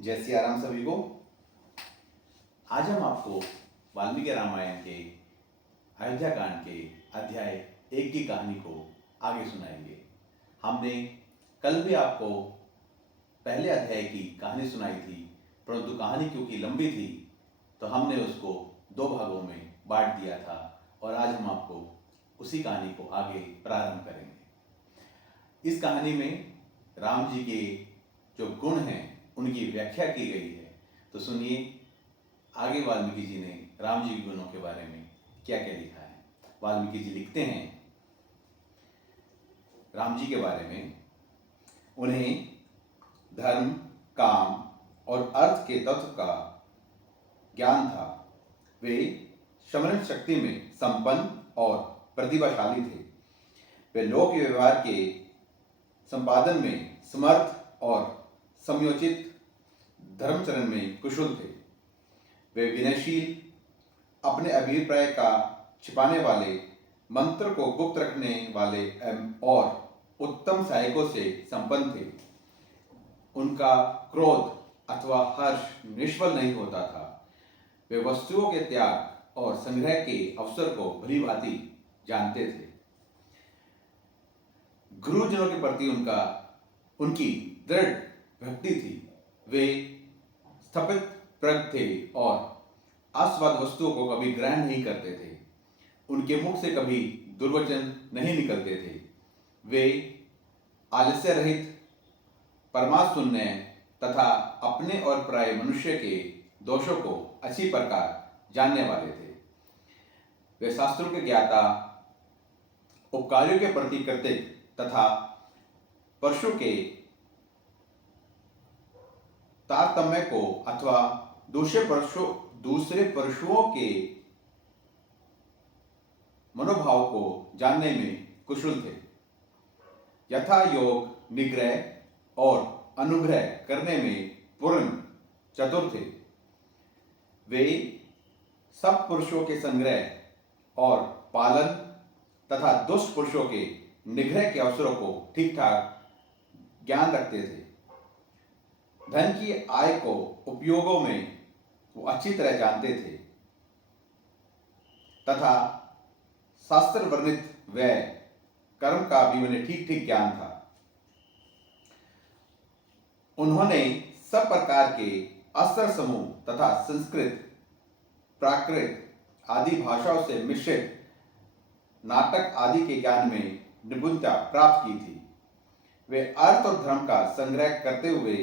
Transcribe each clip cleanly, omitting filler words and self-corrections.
जय सिया राम सभी को। आज हम आपको वाल्मीकि रामायण के अयोध्या कांड के अध्याय 1 की कहानी को आगे सुनाएंगे। हमने कल भी आपको पहले अध्याय की कहानी सुनाई थी, परंतु कहानी क्योंकि लंबी थी तो हमने उसको 2 भागों में बांट दिया था और आज हम आपको उसी कहानी को आगे प्रारंभ करेंगे। इस कहानी में राम जी के जो गुण हैं उनकी व्याख्या की गई है। तो सुनिए आगे वाल्मीकि जी ने राम जी के गुणों के बारे में क्या क्या लिखा है। वाल्मीकि जी लिखते हैं राम जी के बारे में, उन्हें धर्म, काम और अर्थ के तत्व का ज्ञान था। वे स्मरण शक्ति में संपन्न और प्रतिभाशाली थे। वे लोक व्यवहार के संपादन में समर्थ और समयोचित धर्मचरण में कुशल थे। वे विनयशील, अपने अभिप्राय का छिपाने वाले, मंत्र को गुप्त रखने वाले और उत्तम सहायकों से संपन्न थे। उनका क्रोध अथवा हर्ष निष्फल नहीं होता था। वे वस्तुओं के त्याग और संग्रह के अवसर को भली भांति जानते थे। गुरुजनों के प्रति उनकी दृढ़ भक्ति थी। वे स्थपित प्रज्ञ थे और आस्वाद वस्तुओं को कभी ग्रहण नहीं करते थे। उनके मुख से कभी दुर्वचन नहीं निकलते थे। वे आलस्य रहित, परमाशून्य तथा अपने और प्राय मनुष्य के दोषों को अच्छी प्रकार जानने वाले थे। वे शास्त्रों के ज्ञाता, उपकारियों के प्रति कृतज्ञ तथा परशु के तारतम्य को अथवा दूसरे परशुओं के मनोभाव को जानने में कुशल थे। यथा योग निग्रह और अनुग्रह करने में पूर्ण चतुर थे। वे सब पुरुषों के संग्रह और पालन तथा दुष्ट पुरुषों के निग्रह के अवसरों को ठीक ठाक ज्ञान रखते थे। धन की आय को उपयोगों में वो अच्छी तरह जानते थे तथा शास्त्र वर्णित व्यय कर्म का भी उन्हें ठीक ठीक ज्ञान था। उन्होंने सब प्रकार के अस्त्र समूह तथा संस्कृत, प्राकृत आदि भाषाओं से मिश्रित नाटक आदि के ज्ञान में निपुणता प्राप्त की थी। वे अर्थ और धर्म का संग्रह करते हुए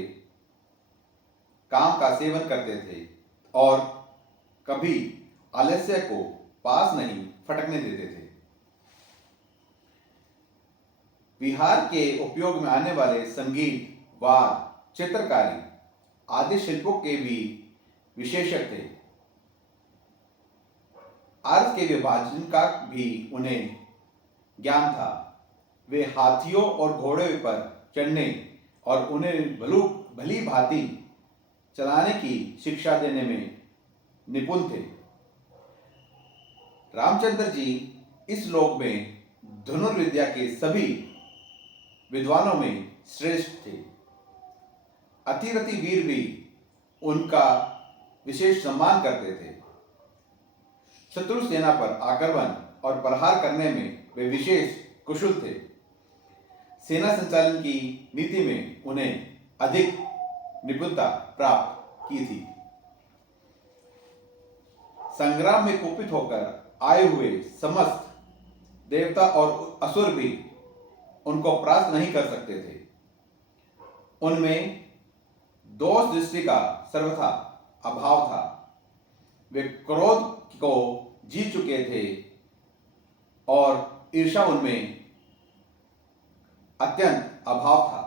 काम का सेवन करते थे और कभी आलस्य को पास नहीं फटकने देते थे। विहार के उपयोग में आने वाले संगीत, वाद, चित्रकारी आदि शिल्पों के भी विशेषज्ञ थे। अर्थ के विभाजन का भी उन्हें ज्ञान था। वे हाथियों और घोड़े पर चढ़ने और उन्हें भली भांति चलाने की शिक्षा देने में निपुण थे। रामचंद्र जी इस लोक में धनुर्विद्या के सभी विद्वानों में श्रेष्ठ थे। अतिरथि वीर भी उनका विशेष सम्मान करते थे। शत्रु सेना पर आक्रमण और प्रहार करने में वे विशेष कुशल थे। सेना संचालन की नीति में उन्हें अधिक निपुणता प्राप्त की थी। संग्राम में कुपित होकर आए हुए समस्त देवता और असुर भी उनको परास्त नहीं कर सकते थे। उनमें दोष दृष्टि का सर्वथा अभाव था। वे क्रोध को जीत चुके थे और ईर्ष्या उनमें अत्यंत अभाव था।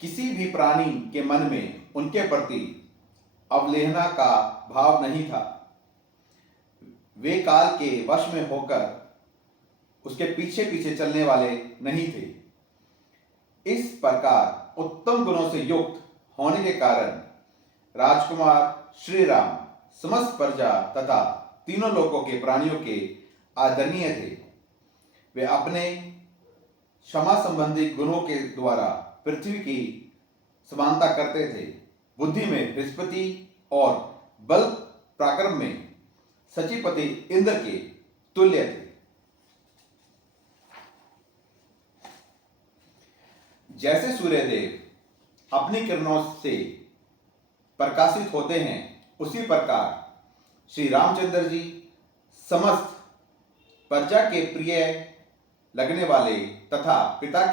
किसी भी प्राणी के मन में उनके प्रति अवहेलना का भाव नहीं था। वे काल के वश में होकर उसके पीछे पीछे चलने वाले नहीं थे। इस प्रकार उत्तम गुणों से युक्त होने के कारण राजकुमार श्री राम समस्त प्रजा तथा तीनों लोकों के प्राणियों के आदरणीय थे। वे अपने क्षमा संबंधी गुणों के द्वारा पृथ्वी की समानता करते थे। बुद्धि में बृहस्पति और बल पराक्रम में सचिपति इंद्र के तुल्य थे। जैसे सूर्यदेव अपनी किरणों से प्रकाशित होते हैं, उसी प्रकार श्री रामचंद्र जी समस्त प्रजा के प्रिय लगने वाले तथा पिता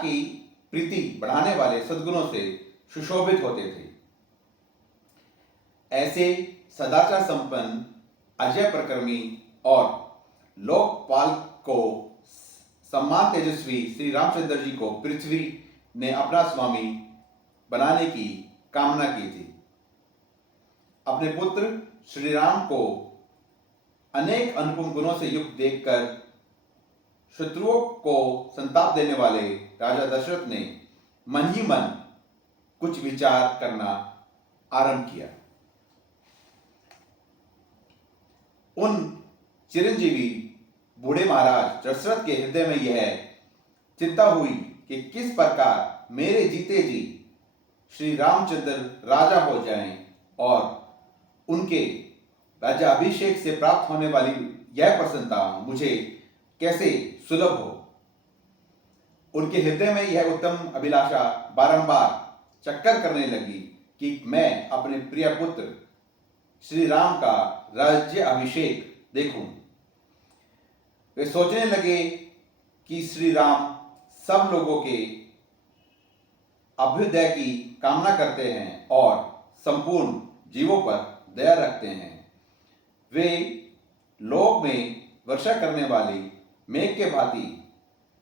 की प्रीति बढ़ाने वाले सद्गुणों से सुशोभित होते थे। ऐसे सदाचार संपन्न, अजय प्रकर्मी और लोकपाल को सम्मान तेजस्वी श्री रामचंद्र जी को पृथ्वी ने अपना स्वामी बनाने की कामना की थी। अपने पुत्र श्री राम को अनेक अनुपम गुणों से युक्त देखकर शत्रुओं को संताप देने वाले राजा दशरथ ने मन ही मन कुछ विचार करना आरंभ किया। उन चिरंजीवी बूढ़े महाराज दशरथ के हृदय में यह चिंता हुई कि किस प्रकार मेरे जीते जी श्री रामचंद्र राजा हो जाएं और उनके राज्याभिषेक से प्राप्त होने वाली यह प्रसन्नता मुझे कैसे सुलभ हो। उनके हृदय में यह उत्तम अभिलाषा बारंबार चक्कर करने लगी कि मैं अपने प्रिय पुत्र श्री राम का राज्य अभिषेक देखूं। वे सोचने लगे कि श्री राम सब लोगों के अभ्युदय की कामना करते हैं और संपूर्ण जीवों पर दया रखते हैं। वे लोक में वर्षा करने वाली मेघ के भांति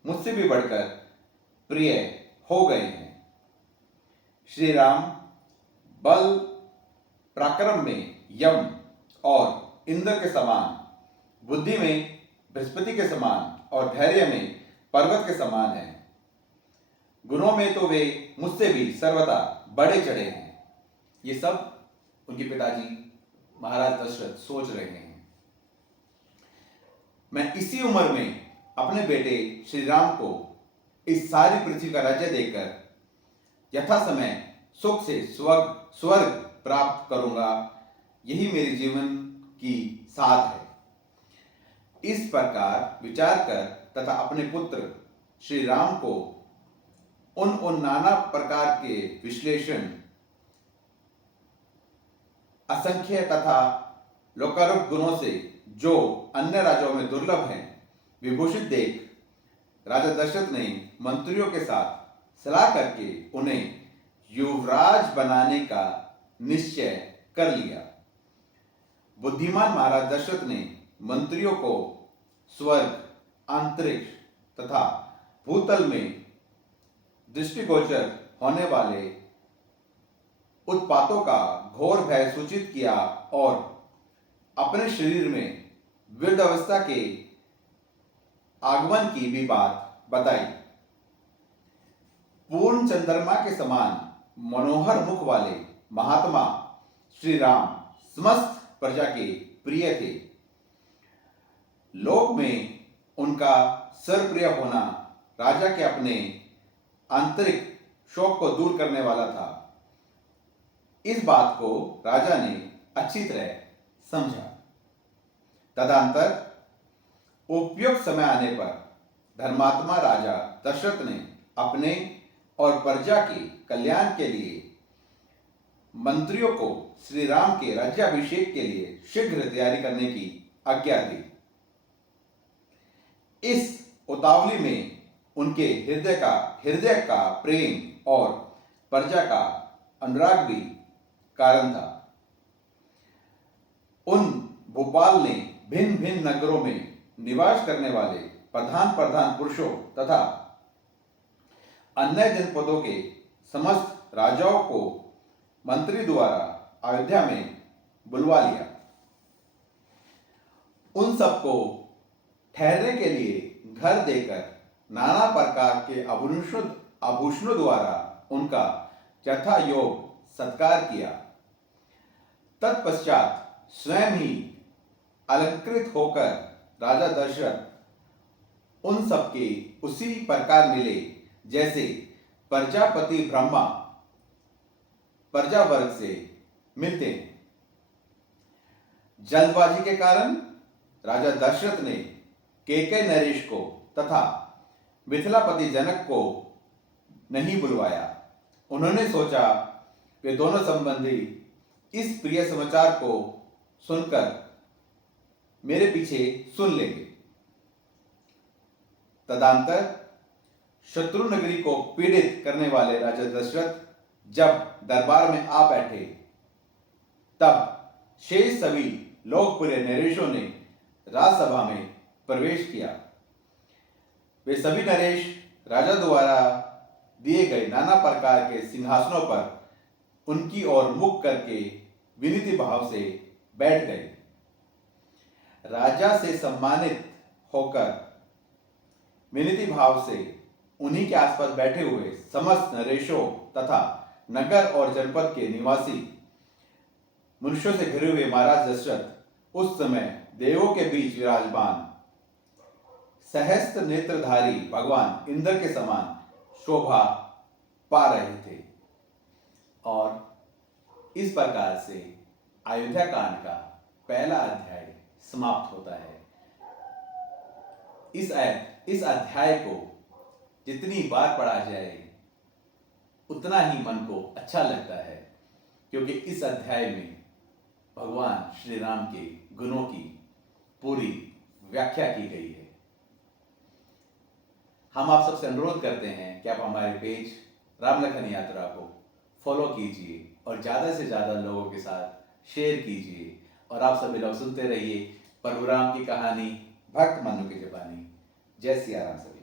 मुझसे भी बढ़कर प्रिय हो गए हैं। श्री राम बल पराक्रम में यम और इंद्र के समान, बुद्धि में बृहस्पति के समान और धैर्य में पर्वत के समान हैं। गुणों में तो वे मुझसे भी सर्वदा बड़े चढ़े हैं। ये सब उनके पिताजी महाराज दशरथ सोच रहे हैं। मैं इसी उम्र में अपने बेटे श्री राम को इस सारी पृथ्वी का राज्य देकर यथा समय सुख से स्वर्ग प्राप्त करूंगा। यही मेरे जीवन की साध है। इस प्रकार विचार कर तथा अपने पुत्र श्री राम को उन नाना प्रकार के विश्लेषण, असंख्य तथा लोकारूप गुणों से जो अन्य राज्यों में दुर्लभ हैं विभूषित देख राजा दशरथ ने मंत्रियों के साथ सलाह करके उन्हें युवराज बनाने का निश्चय कर लिया। बुद्धिमान महाराज दशरथ ने मंत्रियों को स्वर्ग, अंतरिक्ष तथा भूतल में दृष्टिगोचर होने वाले उत्पातों का घोर भय सूचित किया और अपने शरीर में वृद्धावस्था के आगमन की भी बात बताई। पूर्ण चंद्रमा के समान मनोहर मुख वाले महात्मा श्री राम समस्त प्रजा के प्रिय थे। लोक में उनका सर्वप्रिय होना राजा के अपने आंतरिक शोक को दूर करने वाला था। इस बात को राजा ने अच्छी तरह समझा। तदंतर उपयुक्त समय आने पर धर्मात्मा राजा दशरथ ने अपने और प्रजा के कल्याण के लिए मंत्रियों को श्री राम के राज्याभिषेक के लिए शीघ्र तैयारी करने की आज्ञा दी। इस उतावली में उनके हृदय का प्रेम और प्रजा का अनुराग भी कारण था। उन भोपाल ने भिन्न भिन्न नगरों में निवास करने वाले प्रधान पुरुषों तथा अन्य जनपदों के समस्त राजाओं को मंत्री द्वारा अयोध्या में बुलवा लिया। उन सबको ठहरने के लिए घर देकर नाना प्रकार के आभूषणों द्वारा उनका यथा योग सत्कार किया। तत्पश्चात स्वयं ही अलंकृत होकर राजा दशरथ उन सबके उसी प्रकार मिले जैसे प्रजापति ब्रह्मा प्रजा वर्ग से मिलते हैं। जल्दबाजी के कारण राजा दशरथ ने कैकेयी नरेश को तथा मिथिलापति जनक को नहीं बुलवाया। उन्होंने सोचा वे दोनों संबंधी इस प्रिय समाचार को सुनकर मेरे पीछे सुन लेंगे। तदंतर शत्रु नगरी को पीड़ित करने वाले राजा दशरथ जब दरबार में आ बैठे, तब शेष सभी लोकप्रिय नरेशों ने राजसभा में प्रवेश किया। वे सभी नरेश राजा द्वारा दिए गए नाना प्रकार के सिंहासनों पर उनकी ओर मुख करके विनीत भाव से बैठ गए। राजा से सम्मानित होकर विनीत भाव से उन्हीं के आसपास बैठे हुए समस्त नरेशों तथा नगर और जनपद के निवासी मनुष्यों से घिरे हुए महाराज दशरथ उस समय देवों के बीच विराजमान सहस्त्र नेत्रधारी भगवान इंद्र के समान शोभा पा रहे थे। और इस प्रकार से अयोध्या कांड का पहला अध्याय समाप्त होता है। इस अध्याय को जितनी बार पढ़ा जाए उतना ही मन को अच्छा लगता है, क्योंकि इस अध्याय में भगवान श्री राम के गुणों की पूरी व्याख्या की गई है। हम आप सबसे अनुरोध करते हैं कि आप हमारे पेज राम लखन यात्रा को फॉलो कीजिए और ज़्यादा से ज़्यादा लोगों के साथ शेयर कीजिए। और आप सभी लोग सुनते रहिए प्रभु राम की कहानी भक्त मनु की जबानी। जय सिया राम।